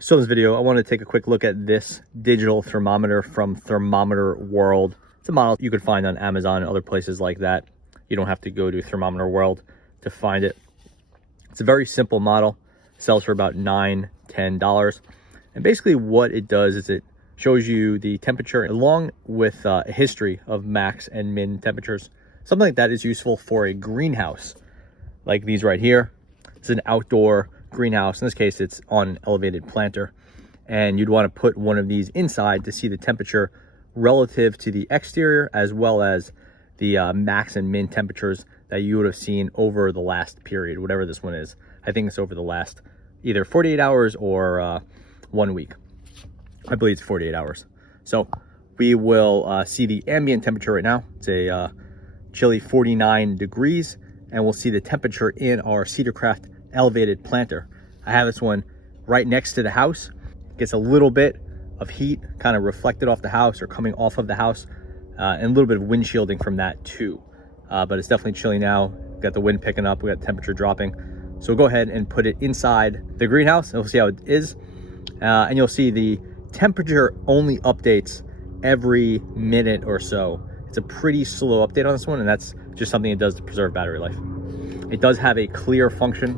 So in this video, I want to take a quick look at this digital thermometer from Thermometer World. It's a model you could find on Amazon and other places like that. You don't have to go to Thermometer World to find it. It's a very simple model. It sells for about $9, $10. And basically what it does is it shows you the temperature along with a history of max and min temperatures. Something like that is useful for a greenhouse like these right here. It's an outdoor greenhouse. In this case, it's on an elevated planter, and you'd want to put one of these inside to see the temperature relative to the exterior, as well as the max and min temperatures that you would have seen over the last period, whatever this one is. I think it's over the last either 48 hours or 1 week. I believe it's 48 hours. So we will see the ambient temperature right now. It's a chilly 49 degrees, and we'll see the temperature in our Cedarcraft elevated planter. I have this one right next to the house. Gets a little bit of heat kind of reflected off the house or coming off of the house, and a little bit of wind shielding from that too. But it's definitely chilly now. We've got the wind picking up, we got temperature dropping. So we'll go ahead and put it inside the greenhouse and we'll see how it is. And you'll see the temperature only updates every minute or so. It's a pretty slow update on this one, and that's just something it does to preserve battery life. It does have a clear function,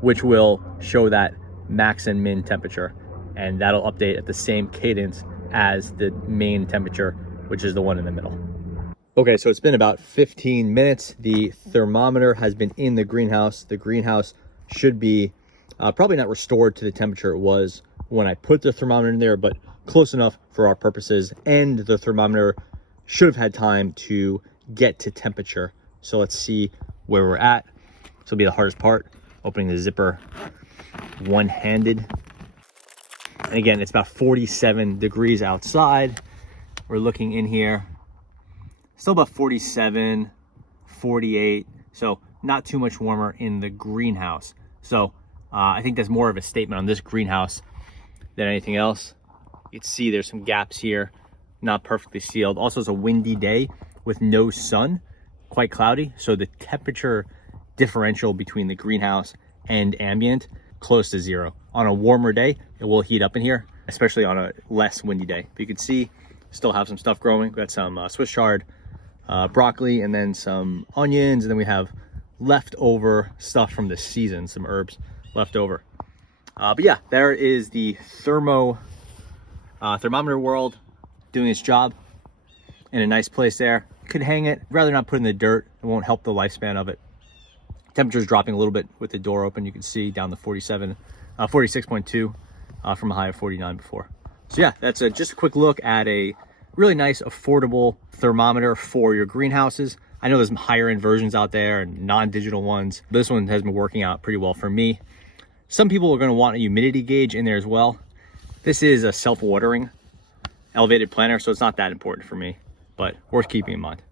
which will show that max and min temperature, and that'll update at the same cadence as the main temperature, which is the one in the middle. Okay, so it's been about 15 minutes. The thermometer has been in the greenhouse. The greenhouse should be probably not restored to the temperature it was when I put the thermometer in there, but close enough for our purposes, and the thermometer should have had time to get to temperature. So let's see where we're at. This will be the hardest part, opening the zipper one-handed. And again, it's about 47 degrees outside. We're looking in here, still about 47, 48. So not too much warmer in the greenhouse. So I think that's more of a statement on this greenhouse than anything else. You can see there's some gaps here, not perfectly sealed. Also, it's a windy day with no sun, quite cloudy. So the temperature differential between the greenhouse and ambient, close to zero. On a warmer day, it will heat up in here, especially on a less windy day. But you can see, still have some stuff growing. We've got some Swiss chard, broccoli, and then some onions. And then we have leftover stuff from the season, some herbs left over. But yeah, there is the Thermometer World doing its job in a nice place there. Could hang it, rather not put in the dirt. It won't help the lifespan of it. Temperature's dropping a little bit with the door open. You can see down to 46.2 from a high of 49 before. So yeah, that's just a quick look at a really nice, affordable thermometer for your greenhouses. I know there's some higher end versions out there and non-digital ones. This one has been working out pretty well for me. Some people are going to want a humidity gauge in there as well. This is a self-watering elevated planter, so it's not that important for me, but worth keeping in mind.